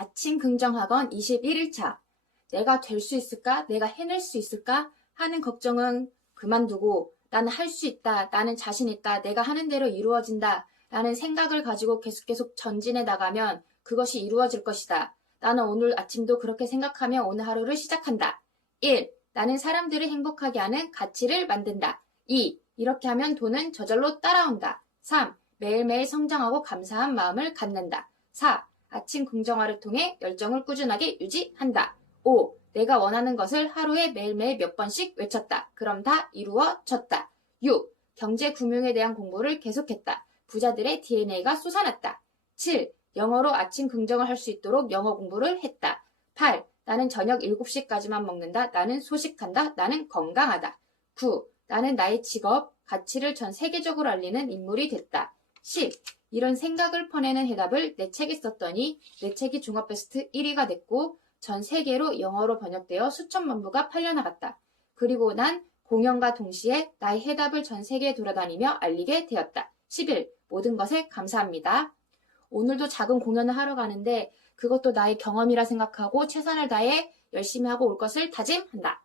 아침 긍정학원 21일차. 내가 될 수 있을까? 내가 해낼 수 있을까? 하는 걱정은 그만두고 나는 할 수 있다. 나는 자신 있다. 내가 하는 대로 이루어진다. 라는 생각을 가지고 계속 계속 전진해 나가면 그것이 이루어질 것이다. 나는 오늘 아침도 그렇게 생각하며 오늘 하루를 시작한다. 1. 나는 사람들을 행복하게 하는 가치를 만든다. 2. 이렇게 하면 돈은 저절로 따라온다. 3. 매일매일 성장하고 감사한 마음을 갖는다. 4. 아침 긍정화를 통해 열정을 꾸준하게 유지한다. 5. 내가 원하는 것을 하루에 매일매일 몇 번씩 외쳤다. 그럼 다 이루어졌다. 6. 경제 금융에 대한 공부를 계속했다. 부자들의 DNA가 솟아났다. 7. 영어로 아침 긍정을 할 수 있도록 영어 공부를 했다. 8. 나는 저녁 7시까지만 먹는다. 나는 소식한다. 나는 건강하다. 9. 나는 나의 직업, 가치를 전 세계적으로 알리는 인물이 됐다. 10. 이런 생각을 퍼내는 해답을 내 책에 썼더니 내 책이 종합 베스트 1위가 됐고 전 세계로 영어로 번역되어 수천만 부가 팔려나갔다. 그리고 난 공연과 동시에 나의 해답을 전 세계에 돌아다니며 알리게 되었다. 11. 모든 것에 감사합니다. 오늘도 작은 공연을 하러 가는데 그것도 나의 경험이라 생각하고 최선을 다해 열심히 하고 올 것을 다짐한다.